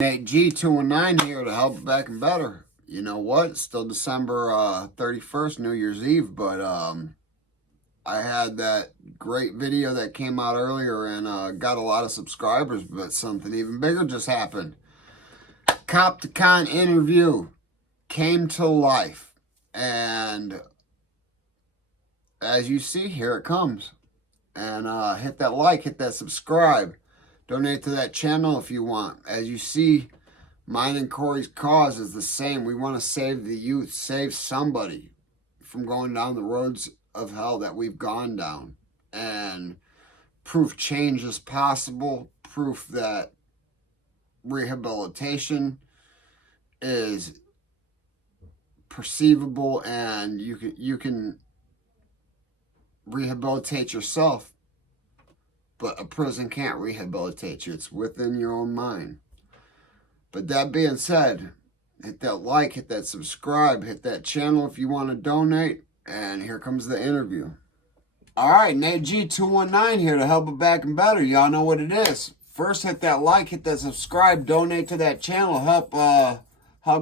Nate G219 here to help back and better. You know what? It's still December 31st, New Year's Eve, but I had that great video that came out earlier and got a lot of subscribers, but something even bigger just happened. Cop to Con interview came to life, and as you see, here it comes. And hit that like, hit that subscribe, donate to that channel if you want. As you see, mine and Corey's cause is the same. We want to save the youth, save somebody from going down the roads of hell that we've gone down, and proof change is possible, proof that rehabilitation is perceivable, and you can rehabilitate yourself, but a prison can't rehabilitate you. It's within your own mind. But that being said, hit that like, hit that subscribe, hit that channel if you want to donate, and here comes the interview. All right, Nate G219 here to help it back and better. Y'all know what it is. First, hit that like, hit that subscribe, donate to that channel, help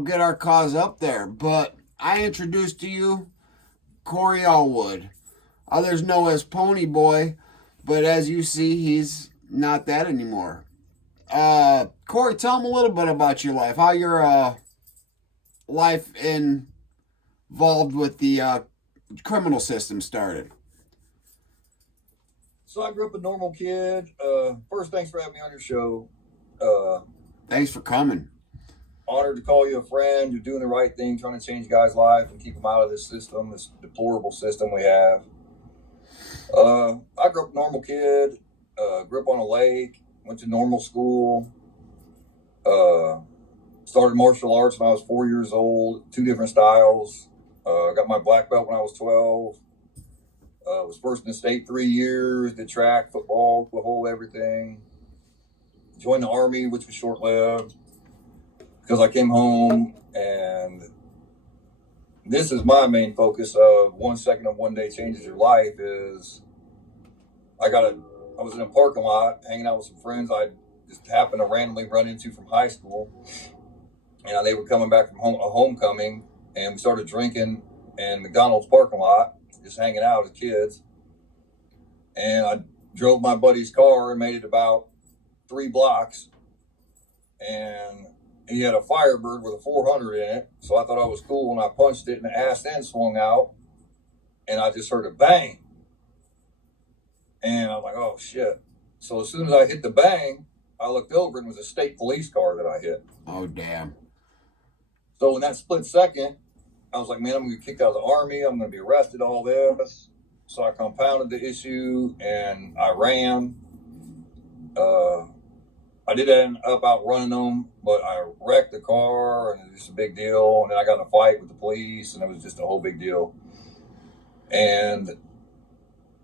get our cause up there. But I introduce to you Corey Allwood. Others know as Pony Boy, but as you see, he's not that anymore. Corey, tell them a little bit about your life, how your life involved with the criminal system started. So I grew up a normal kid. First, thanks for having me on your show. Thanks for coming. Honored to call you a friend. You're doing the right thing, trying to change guys' lives and keep them out of this system, this deplorable system we have. I grew up a normal kid, grew up on a lake, went to normal school, started martial arts when I was 4 years old, 2 different styles. Got my black belt when I was 12. Was first in the state 3 years, did track, football, the whole everything. Joined the Army, which was short-lived, because I came home, and this is my main focus of 1 second of one day changes your life. Is I was in a parking lot hanging out with some friends I just happened to randomly run into from high school, and they were coming back from a homecoming, and we started drinking in McDonald's parking lot, just hanging out as kids. And I drove my buddy's car and made it about 3 blocks, and he had a Firebird with a 400 in it, so I thought I was cool, and I punched it, and the ass end swung out, and I just heard a bang, and I'm like, oh shit. So as soon as I hit the bang, I looked over, and it was a state police car that I hit. Oh, damn. So in that split second, I was like, man, I'm going to get kicked out of the Army, I'm going to be arrested, all this. So I compounded the issue, and I ran. I did end up outrunning them, but I wrecked the car, and it was just a big deal. And then I got in a fight with the police, and it was just a whole big deal. And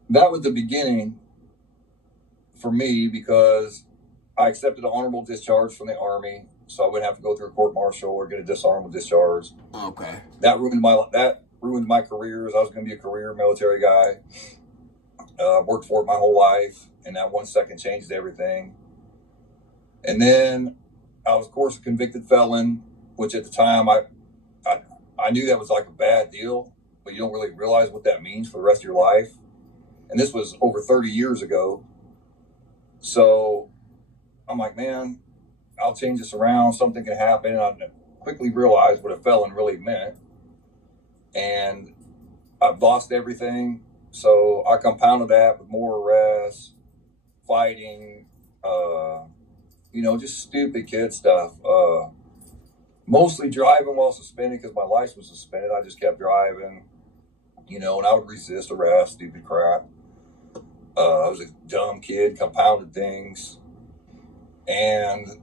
that was the beginning for me, because I accepted an honorable discharge from the Army, so I wouldn't have to go through a court-martial or get a dishonorable discharge. Okay. That ruined my career, as I was going to be a career military guy. Worked for it my whole life, and that 1 second changed everything. And then I was, of course, a convicted felon, which at the time I knew that was like a bad deal, but you don't really realize what that means for the rest of your life. And this was over 30 years ago. So I'm like, man, I'll change this around. Something can happen. And I quickly realized what a felon really meant. And I've lost everything. So I compounded that with more arrests, fighting, just stupid kid stuff. Mostly driving while suspended, because my license was suspended. I just kept driving, and I would resist arrest, stupid crap. I was a dumb kid, compounded things. And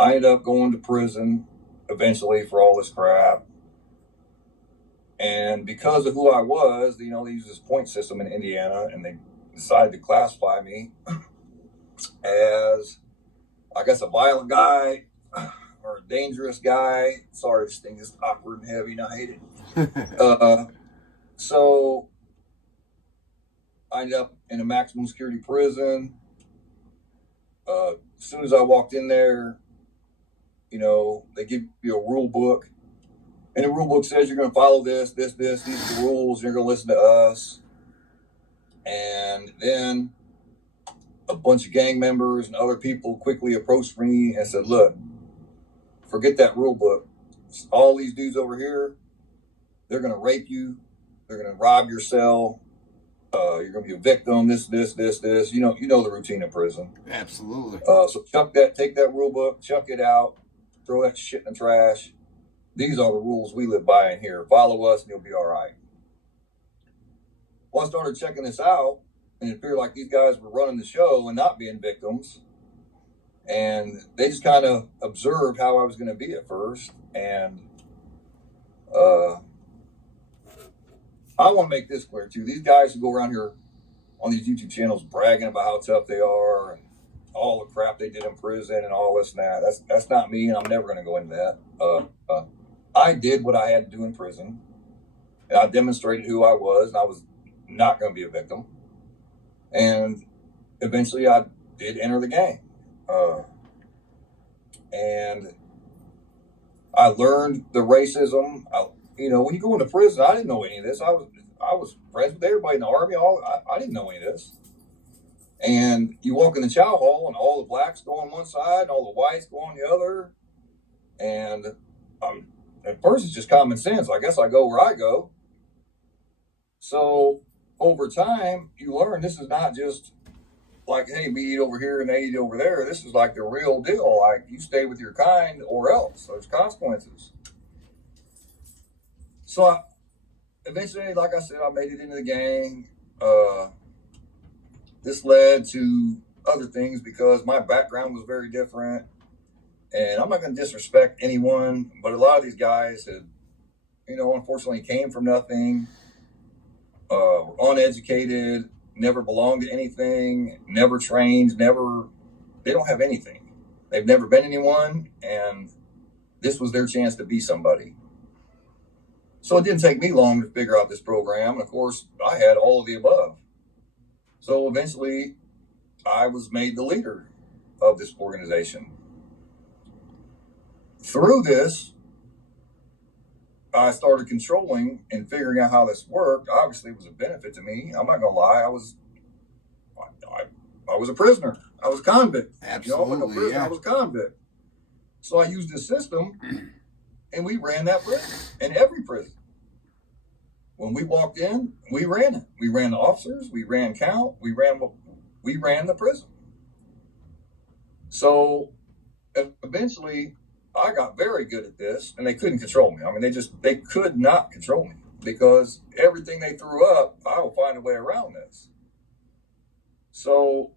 I ended up going to prison eventually for all this crap. And because of who I was, they use this point system in Indiana, and they decided to classify me as, I guess, a violent guy or a dangerous guy. Sorry, this thing is awkward and heavy, and I hate it. So I ended up in a maximum security prison. As soon as I walked in there, they give you a rule book, and the rule book says you're going to follow this. These are the rules. You're going to listen to us. And then a bunch of gang members and other people quickly approached me and said, look, forget that rule book. All these dudes over here, they're going to rape you. They're going to rob your cell. You're going to be a victim. This. You know the routine of prison. Absolutely. So take that rule book, chuck it out, throw that shit in the trash. These are the rules we live by in here. Follow us and you'll be all right. Well, I started checking this out, and it appeared like these guys were running the show and not being victims. And they just kind of observed how I was going to be at first. And I want to make this clear, too. These guys who go around here on these YouTube channels bragging about how tough they are and all the crap they did in prison and all this and that, that's not me, and I'm never going to go into that. I did what I had to do in prison, and I demonstrated who I was, and I was not going to be a victim. And eventually I did enter the gang. And I learned the racism. When you go into prison, I didn't know any of this. I was friends with everybody in the Army. I didn't know any of this. And you walk in the chow hall, and all the blacks go on one side, and all the whites go on the other. And at first, it's just common sense. I guess I go where I go. So over time, you learn this is not just like, hey, we eat over here and they eat over there. This is like the real deal. Like, you stay with your kind or else. There's consequences. So eventually, like I said, I made it into the gang. This led to other things because my background was very different. And I'm not going to disrespect anyone, but a lot of these guys had, unfortunately came from nothing, were uneducated, never belonged to anything, never trained, they don't have anything. They've never been anyone, and this was their chance to be somebody. So it didn't take me long to figure out this program. And of course, I had all of the above. So eventually, I was made the leader of this organization. Through this, I started controlling and figuring out how this worked. Obviously, it was a benefit to me. I'm not going to lie. I was a prisoner. I was a convict. Absolutely, I wasn't a prisoner. yeah. I was a convict. So I used this system, and we ran that prison, in every prison. When we walked in, we ran it. We ran the officers. We ran count. We ran the prison. So eventually, I got very good at this, and they couldn't control me. I mean, they could not control me because everything they threw up, I will find a way around this. So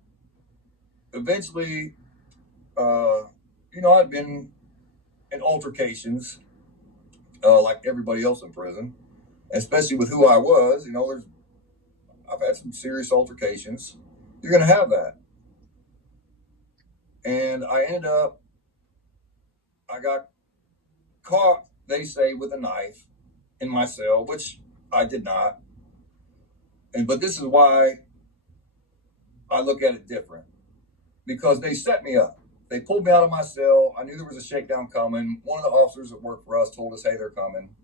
eventually, I'd been in altercations like everybody else in prison, especially with who I was. I've had some serious altercations. You're going to have that. And I got caught, they say, with a knife in my cell, which I did not. But this is why I look at it different, because they set me up. They pulled me out of my cell. I knew there was a shakedown coming. One of the officers that worked for us told us, hey, they're coming.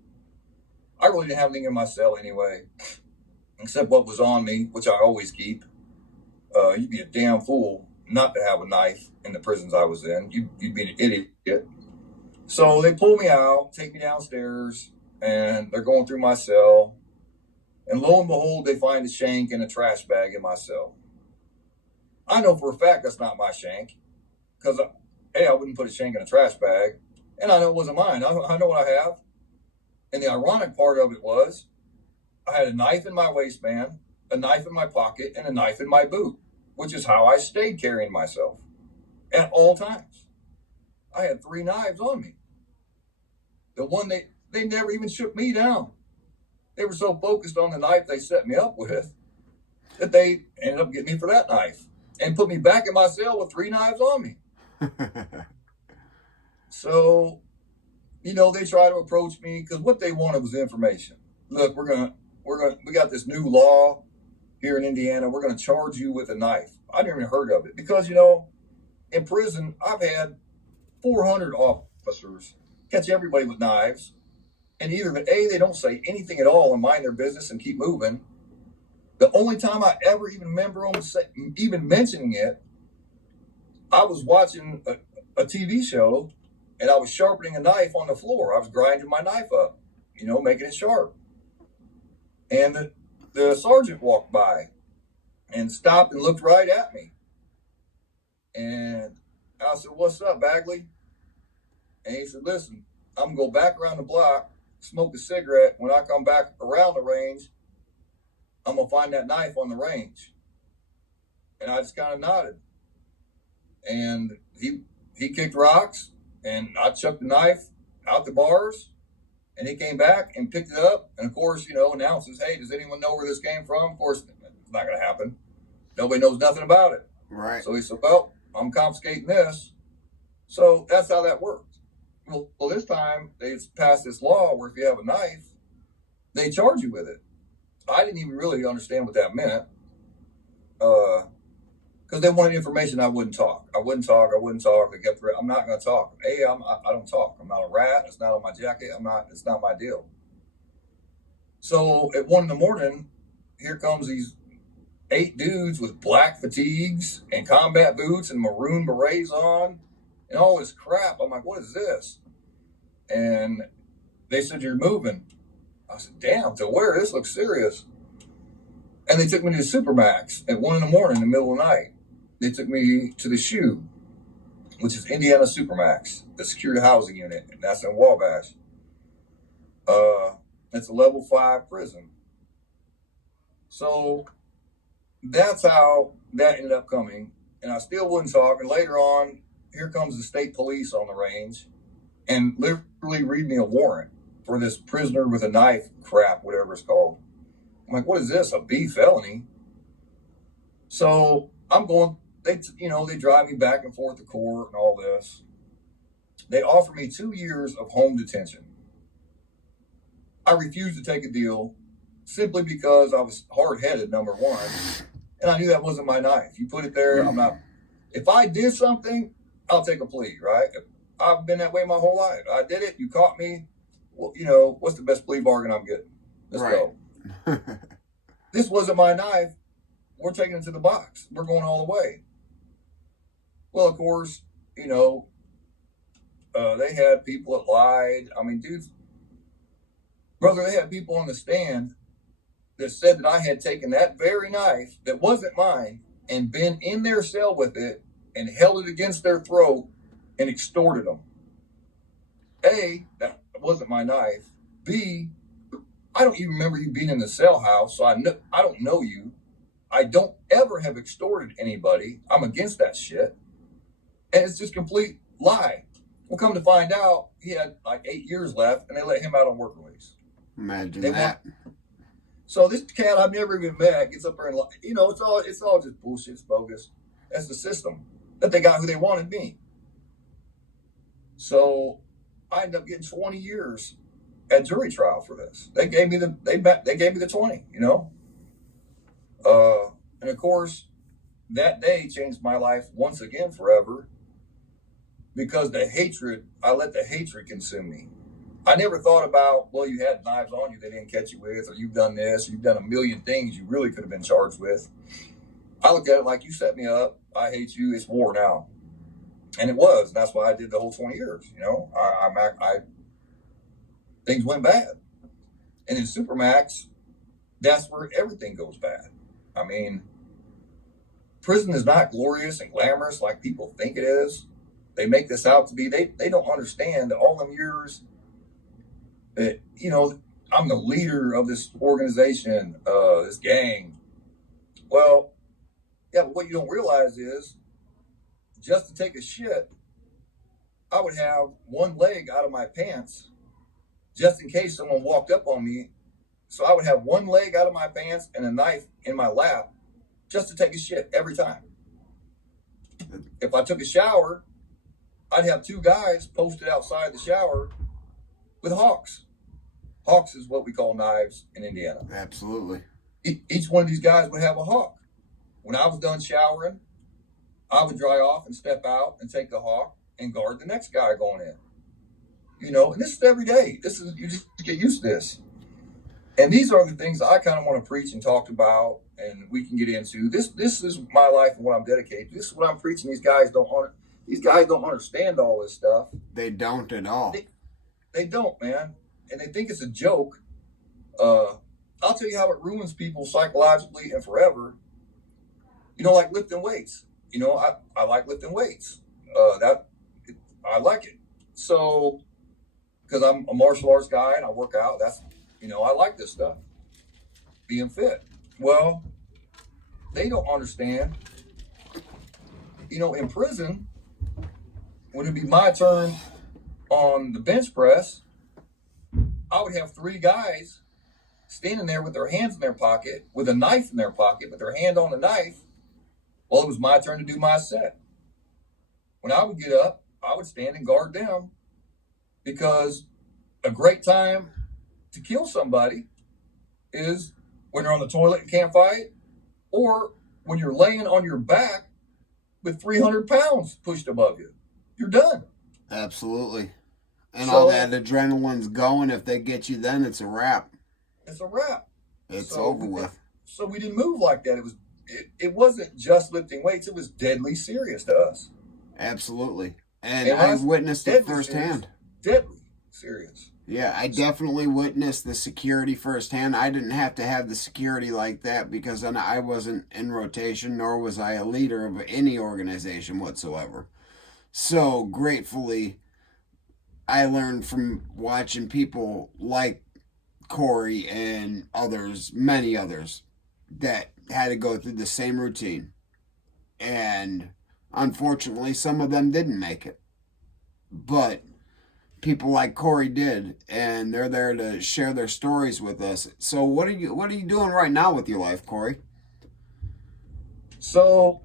I really didn't have anything in my cell anyway, except what was on me, which I always keep. You'd be a damn fool not to have a knife in the prisons I was in. You'd be an idiot. So they pull me out, take me downstairs, and they're going through my cell. And lo and behold, they find a shank in a trash bag in my cell. I know for a fact that's not my shank, because, I wouldn't put a shank in a trash bag. And I know it wasn't mine. I know what I have. And the ironic part of it was I had a knife in my waistband, a knife in my pocket, and a knife in my boot, which is how I stayed carrying myself at all times. I had 3 knives on me. The one they never even shook me down. They were so focused on the knife they set me up with that they ended up getting me for that knife and put me back in my cell with 3 knives on me. So, they try to approach me because what they wanted was information. Look, we got this new law here in Indiana. We're going to charge you with a knife. I never even heard of it because, in prison, I've had 400 officers catch everybody with knives, and either A, they don't say anything at all and mind their business and keep moving. The only time I ever even remember them even mentioning it, I was watching a TV show, and I was sharpening a knife on the floor. I was grinding my knife up, making it sharp. And the sergeant walked by and stopped and looked right at me. And I said, "What's up, Bagley?" And he said, "Listen, I'm going to go back around the block, smoke a cigarette. When I come back around the range, I'm going to find that knife on the range." And I just kind of nodded. And he kicked rocks, and I chucked the knife out the bars, and he came back and picked it up. And, of course, announces, "Hey, does anyone know where this came from?" Of course, it's not going to happen. Nobody knows nothing about it. Right. So he said, "Well, I'm confiscating this." So that's how that worked. Well, this time they passed this law where if you have a knife, they charge you with it. I didn't even really understand what that meant, because they wanted information. I wouldn't talk. They kept, "I'm not going to talk. Hey, I don't talk. I'm not a rat. It's not on my jacket. It's not my deal." So at 1 a.m, here comes these 8 dudes with black fatigues and combat boots and maroon berets on and all this crap. I'm like, "What is this?" And they said, "You're moving." I said, "Damn, to where? This looks serious." And they took me to the Supermax at 1 a.m, in the middle of the night. They took me to the SHU, which is Indiana Supermax, the secured housing unit, and that's in Wabash. It's a level 5 prison. So that's how that ended up coming. And I still wouldn't talk. And later on, here comes the state police on the range and literally read me a warrant for this prisoner with a knife crap, whatever it's called. I'm like, "What is this? A B felony?" So I'm going, they drive me back and forth to court and all this. They offer me 2 years of home detention. I refused to take a deal simply because I was hard-headed, number one, and I knew that wasn't my knife. You put it there, I'm not. If I did something, I'll take a plea, right? I've been that way my whole life. I did it. You caught me. Well, what's the best plea bargain I'm getting? Let's go. This wasn't my knife. We're taking it to the box. We're going all the way. Well, of course, they had people that lied. I mean, dude, brother, they had people on the stand that said that I had taken that very knife that wasn't mine and been in their cell with it and held it against their throat and extorted them. A, that wasn't my knife. B, I don't even remember you being in the cell house, so I don't know you. I don't ever have extorted anybody. I'm against that shit. And it's just complete lie. Well, come to find out, he had like 8 years left, and they let him out on work release. Imagine that. So this cat I've never even met gets up there and, it's all just bullshit, it's bogus. That's the system that they got who they wanted, me. So I ended up getting 20 years at jury trial for this. They gave me the 20, and of course, that day changed my life once again forever, because I let the hatred consume me. I never thought about, well, you had knives on you they didn't catch you with, or you've done this, or you've done a million things you really could have been charged with. I look at it like, you set me up, I hate you, it's war now. And it was, and that's why I did the whole 20 years, things went bad. And in Supermax, that's where everything goes bad. I mean, prison is not glorious and glamorous like people think it is. They make this out to be, they don't understand that all them years that, I'm the leader of this organization, this gang. Well, yeah, but what you don't realize is, just to take a shit, I would have one leg out of my pants just in case someone walked up on me. So I would have one leg out of my pants and a knife in my lap just to take a shit every time. If I took a shower, I'd have 2 guys posted outside the shower with hawks. Hawks is what we call knives in Indiana. Absolutely. Each one of these guys would have a hawk. When I was done showering, I would dry off and step out and take the hawk and guard the next guy going in. You know, and this is every day. This is, you just get used to this. And these are the things I kind of want to preach and talk about, and we can get into. This is my life and what I'm dedicated to. This is what I'm preaching. These guys don't understand all this stuff. They don't at all. They don't, man. And they think it's a joke. I'll tell you how it ruins people psychologically and forever. You know, like lifting weights. You know, I like lifting weights. I like it. So, because I'm a martial arts guy and I work out, I like this stuff. Being fit. Well, they don't understand. You know, in prison, when it'd be my turn on the bench press, I would have 3 guys standing there with their hands in their pocket, with a knife in their pocket, with their hand on the knife, while it was my turn to do my set. When I would get up, I would stand and guard them, because a great time to kill somebody is when you're on the toilet and can't fight, or when you're laying on your back with 300 pounds pushed above you. You're done. Absolutely. And all that adrenaline's going. If they get you then, it's a wrap. It's a wrap. It's over with. So we didn't move like that. It wasn't just lifting weights. It was deadly serious to us. Absolutely. And I witnessed it firsthand. Deadly serious. Yeah, I definitely witnessed the security firsthand. I didn't have to have the security like that because then I wasn't in rotation, nor was I a leader of any organization whatsoever. So gratefully, I learned from watching people like Corey and others, many others, that had to go through the same routine. And unfortunately, some of them didn't make it. But people like Corey did, and they're there to share their stories with us. So what are you doing right now with your life, Corey? So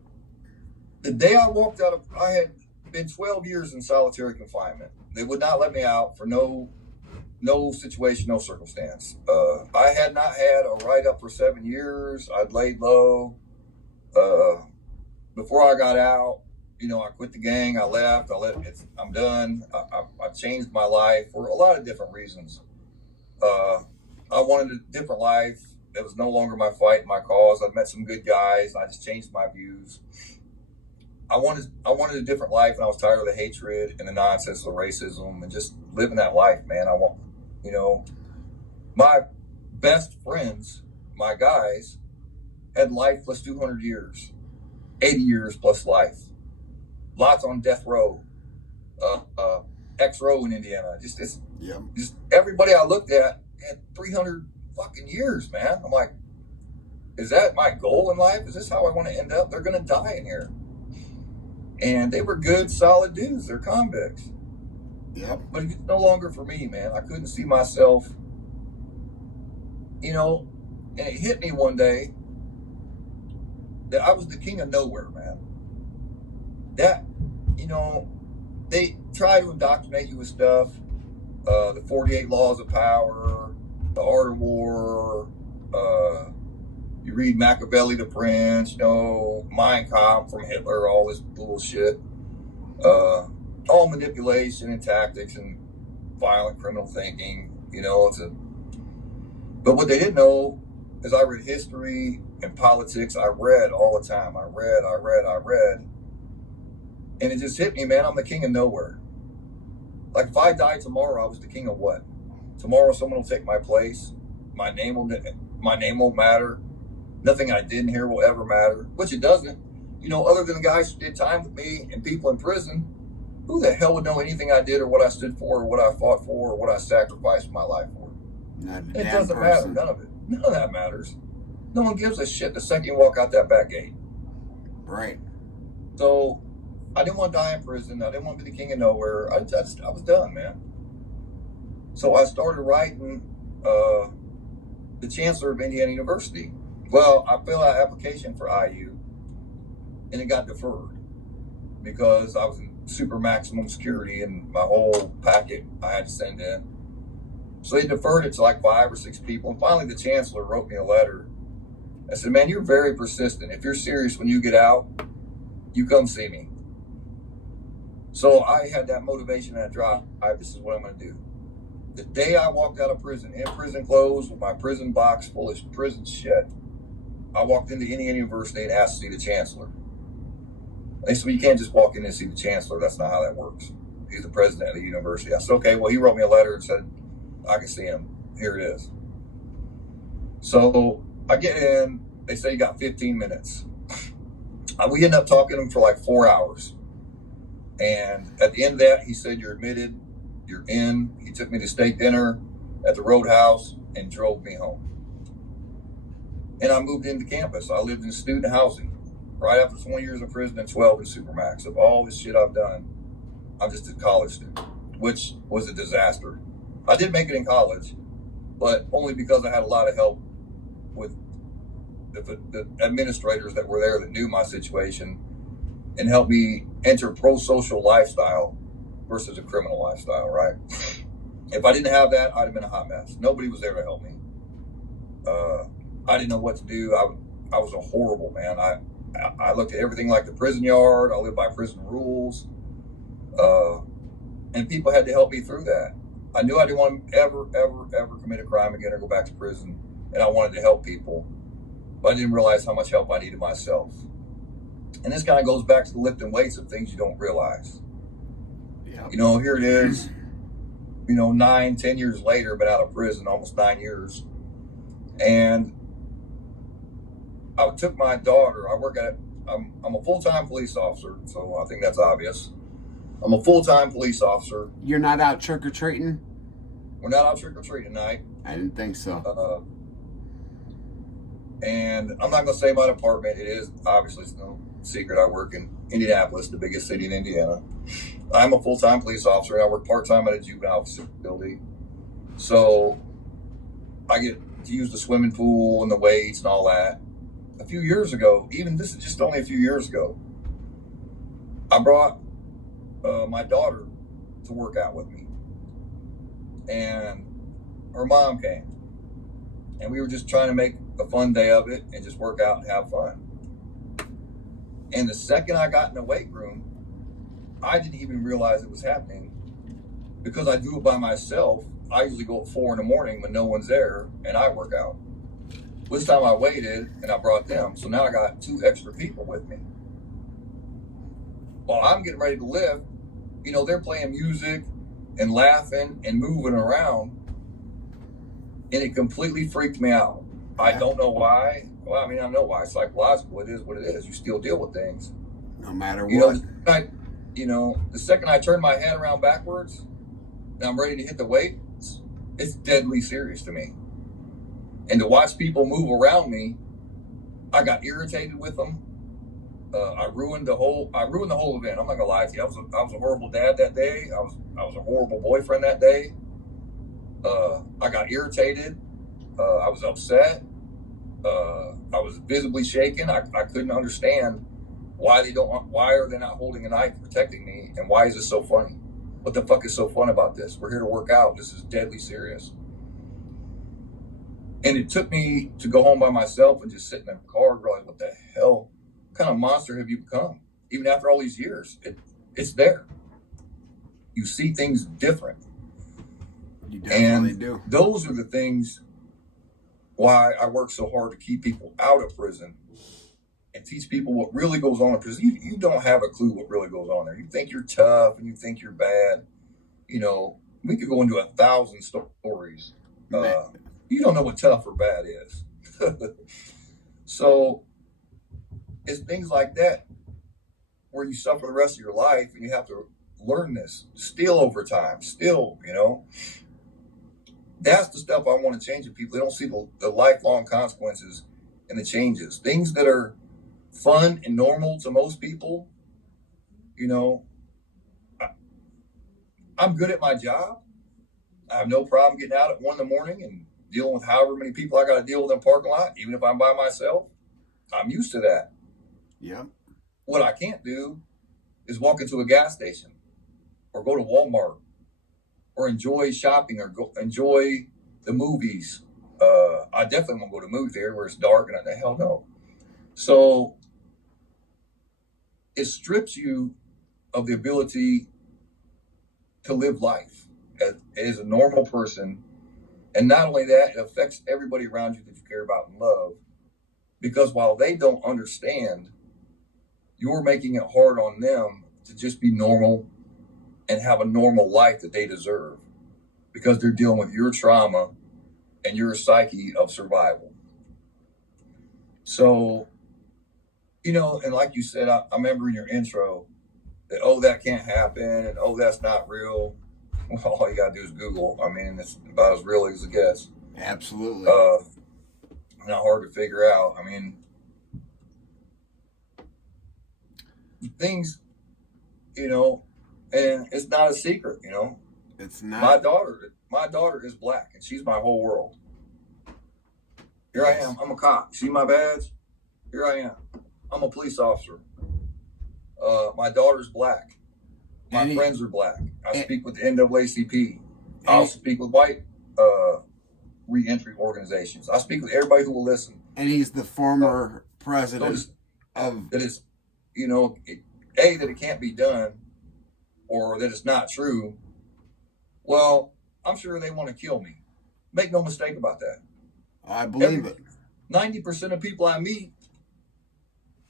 the day I walked out of, I had been 12 years in solitary confinement. They would not let me out for no situation, no circumstance. I had not had a write-up for 7 years. I'd laid low. Before I got out, I quit the gang. I left. I'm done. I changed my life for a lot of different reasons. I wanted a different life. It was no longer my fight, my cause. I'd met some good guys. I just changed my views. I wanted a different life, and I was tired of the hatred and the nonsense of the racism and just living that life, man. My best friends, my guys, had life plus 200 years, 80 years plus life. Lots on death row, X-row in Indiana. Just everybody I looked at had 300 fucking years, man. I'm like, is that my goal in life? Is this how I want to end up? They're going to die in here. And they were good, solid dudes. They're convicts. Yep. But it's no longer for me, man. I couldn't see myself, and it hit me one day that I was the king of nowhere, man. That, they try to indoctrinate you with stuff, the 48 Laws of Power, the Art of War, you read Machiavelli the Prince, Mein Kampf from Hitler, all this bullshit. All manipulation and tactics and violent criminal thinking, but what they didn't know is I read history and politics. I read all the time. I read. And it just hit me, man, I'm the king of nowhere. Like if I died tomorrow, I was the king of what? Tomorrow someone will take my place. My name won't matter. Nothing I did in here will ever matter, which it doesn't. Other than the guys who did time with me and people in prison, who the hell would know anything I did or what I stood for or what I fought for or what I sacrificed my life for? It doesn't matter. None of it. None of that matters. No one gives a shit the second you walk out that back gate. Right. So I didn't want to die in prison. I didn't want to be the king of nowhere. I was done, man. So I started writing the chancellor of Indiana University. Well, I filled out an application for IU, and it got deferred because I was in super maximum security and my whole packet I had to send in. So they deferred it to like 5 or 6 people. And finally, the chancellor wrote me a letter. I said, man, you're very persistent. If you're serious when you get out, you come see me. So I had that motivation and that drive. This is what I'm going to do. The day I walked out of prison, in prison clothes, with my prison box full of prison shit, I walked into Indiana University and asked to see the chancellor. They said, well, you can't just walk in and see the chancellor. That's not how that works. He's the president of the university. I said, okay, well, he wrote me a letter and said, I can see him. Here it is. So I get in. They say you got 15 minutes. We end up talking to him for like 4 hours. And at the end of that, he said, you're admitted. You're in. He took me to steak dinner at the Roadhouse and drove me home. And I moved into campus. I lived in student housing right after 20 years in prison and 12 in Supermax. Of all this shit I've done, I'm just a college student, which was a disaster. I did make it in college, but only because I had a lot of help with the administrators that were there that knew my situation and helped me enter a pro-social lifestyle versus a criminal lifestyle, right? If I didn't have that, I'd have been a hot mess. Nobody was there to help me. I didn't know what to do. I was a horrible man. I looked at everything like the prison yard. I lived by prison rules. And people had to help me through that. I knew I didn't want to ever commit a crime again or go back to prison. And I wanted to help people. But I didn't realize how much help I needed myself. And this kind of goes back to the lifting weights of things you don't realize. Yeah. You know, here it is, 9, 10 years later, been out of prison, almost 9 years. And I took my daughter, I'm a full-time police officer, so I think that's obvious. I'm a full-time police officer. You're not out trick-or-treating? We're not out trick-or-treating tonight. I didn't think so. And I'm not going to say my department. It is, obviously, it's no secret. I work in Indianapolis, the biggest city in Indiana. I'm a full-time police officer, and I work part-time at a juvenile facility. So I get to use the swimming pool and the weights and all that. A few years ago, even this is just only a few years ago, I brought my daughter to work out with me. And her mom came. And we were just trying to make a fun day of it and just work out and have fun. And the second I got in the weight room, I didn't even realize it was happening because I do it by myself. I usually go at 4 a.m. when no one's there and I work out. This time I waited and I brought them. So now I got 2 extra people with me. While I'm getting ready to lift, they're playing music and laughing and moving around. And it completely freaked me out. I don't know why. Well, I know why. It's psychological. It is what it is. You still deal with things. No matter what. The second I turn my head around backwards and I'm ready to hit the weights, it's deadly serious to me. And to watch people move around me, I got irritated with them. I ruined the whole event. I'm not gonna lie to you. I was a horrible dad that day. I was a horrible boyfriend that day. I got irritated. I was upset. I was visibly shaken. I couldn't understand why are they not holding a knife protecting me, and why is this so funny? What the fuck is so fun about this? We're here to work out. This is deadly serious. And it took me to go home by myself and just sit in the car and realize, what the hell? What kind of monster have you become? Even after all these years, it's there. You see things different. You definitely and do. Those are the things why I work so hard to keep people out of prison and teach people what really goes on in prison. You don't have a clue what really goes on there. You think you're tough and you think you're bad. We could go into 1,000 stories. You don't know what tough or bad is. So it's things like that where you suffer the rest of your life and you have to learn this still over time. That's the stuff I want to change in people. They don't see the lifelong consequences and the changes. Things that are fun and normal to most people. I'm good at my job. I have no problem getting out at 1 a.m. and dealing with however many people I got to deal with in the parking lot, even if I'm by myself. I'm used to that. Yep. What I can't do is walk into a gas station or go to Walmart or enjoy shopping or enjoy the movies. I definitely won't go to a movie theater where it's dark and the hell no. So it strips you of the ability to live life as a normal person. And not only that, it affects everybody around you that you care about and love. Because while they don't understand, you're making it hard on them to just be normal and have a normal life that they deserve, because they're dealing with your trauma and your psyche of survival. So, and like you said, I remember in your intro that, oh, that can't happen, and oh, that's not real. Well, all you gotta do is Google. I mean, it's about as real as it gets. Absolutely. Not hard to figure out. I mean, things, and it's not a secret. It's not. My daughter is black, and she's my whole world. Here I am. I'm a cop. See my badge? Here I am. I'm a police officer. My daughter's black. My friends are black. I speak with the NAACP. I'll speak with white re-entry organizations. I speak with everybody who will listen. And he's the former president of... That is, that it can't be done, or that it's not true. Well, I'm sure they want to kill me. Make no mistake about that. I believe it. 90% of people I meet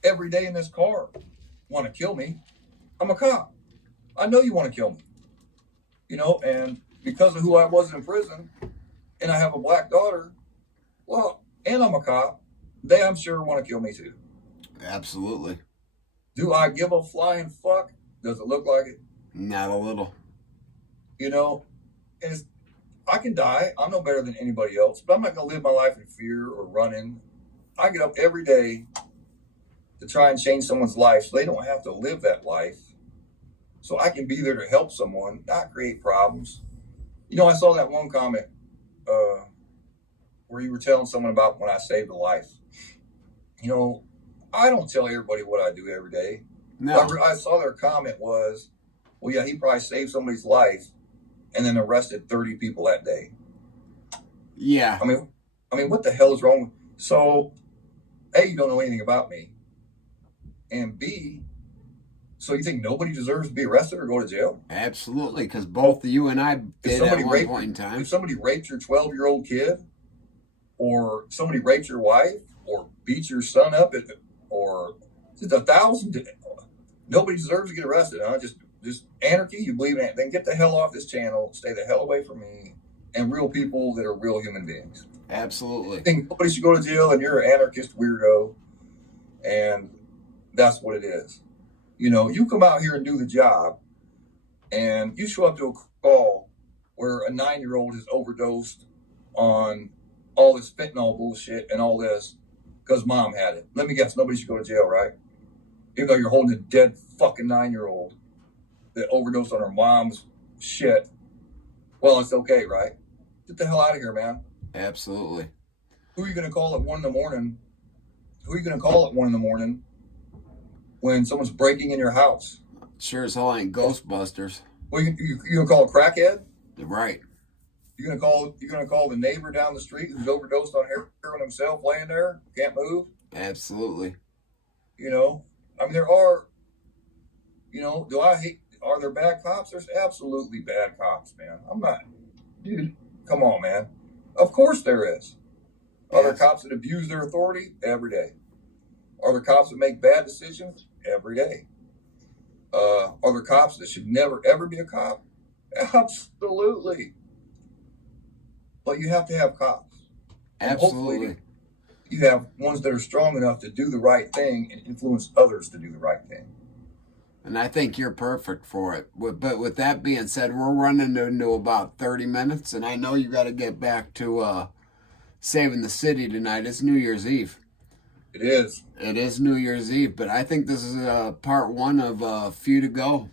every day in this car want to kill me. I'm a cop. I know you want to kill me. And because of who I was in prison, and I have a black daughter, well, and I'm a cop, they, I'm sure, want to kill me too. Absolutely. Do I give a flying fuck? Does it look like it? Not a little. And I can die. I'm no better than anybody else, but I'm not going to live my life in fear or running. I get up every day to try and change someone's life so they don't have to live that life. So I can be there to help someone, not create problems. I saw that one comment where you were telling someone about when I saved a life. I don't tell everybody what I do every day. No. I saw their comment was, well, yeah, he probably saved somebody's life and then arrested 30 people that day. Yeah. I mean, what the hell is wrong? So, A, you don't know anything about me. And B, so you think nobody deserves to be arrested or go to jail? Absolutely, because both you and I did at one point in time. If somebody raped your 12-year-old kid, or somebody raped your wife, or beat your son up, or just 1,000, nobody deserves to get arrested, huh? Just anarchy, you believe in it, then get the hell off this channel, stay the hell away from me, and real people that are real human beings. Absolutely. I think nobody should go to jail, and you're an anarchist weirdo, and that's what it is. You come out here and do the job, and you show up to a call where a 9-year-old has overdosed on all this fentanyl bullshit and all this because mom had it. Let me guess, nobody should go to jail, right? Even though you're holding a dead fucking 9-year-old that overdosed on her mom's shit. Well, it's okay, right? Get the hell out of here, man. Absolutely. Who are you going to call at 1 in the morning? Who are you going to call at 1 in the morning when someone's breaking in your house? Sure as hell ain't Ghostbusters. Well, you going to call a crackhead? Right. You're gonna call the neighbor down the street who's overdosed on heroin himself, laying there, can't move? Absolutely. There are, are there bad cops? There's absolutely bad cops, man. I'm not, dude, come on, man. Of course there is. Are there cops that abuse their authority? Every day. Are there cops that make bad decisions? Every day. Are there cops that should never, ever be a cop? Absolutely. But you have to have cops. Absolutely. Hopefully you have ones that are strong enough to do the right thing and influence others to do the right thing. And I think you're perfect for it. But with that being said, we're running into about 30 minutes, and I know you got to get back to saving the city tonight. It's New Year's Eve. It is. It is New Year's Eve, but I think this is part one of a few to go.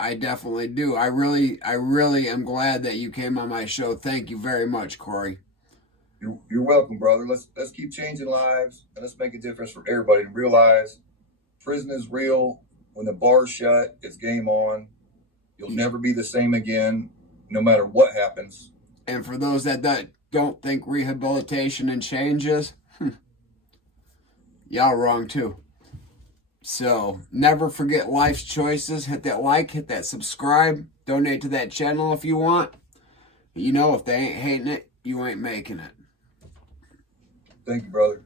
I definitely do. I really am glad that you came on my show. Thank you very much, Corey. You're welcome, brother. Let's keep changing lives, and let's make a difference for everybody to realize prison is real. When the bar's shut, it's game on. You'll never be the same again, no matter what happens. And for those that don't think rehabilitation and changes, y'all wrong too. So never forget life's choices. Hit that like, hit that subscribe, donate to that channel if you want. You know, if they ain't hating it, you ain't making it. Thank you, brother.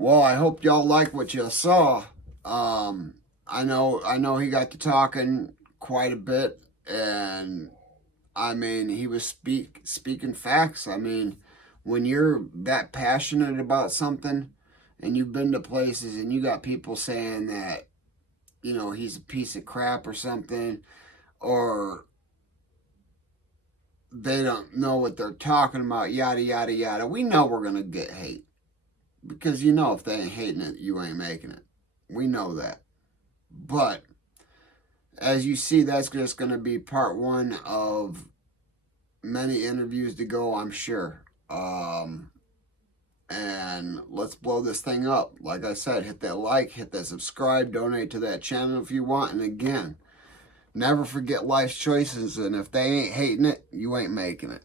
Well, I hope y'all like what you saw. I know he got to talking quite a bit, and I mean, he was speaking facts. I mean, when you're that passionate about something, and you've been to places, and you got people saying that, you know, he's a piece of crap or something, or they don't know what they're talking about, yada yada yada. We know we're gonna get hate. Because you know if they ain't hating it, you ain't making it. We know that. But as you see, that's just going to be part one of many interviews to go, I'm sure. And let's blow this thing up. Like I said, hit that like, hit that subscribe, donate to that channel if you want. And again, never forget life's choices. And if they ain't hating it, you ain't making it.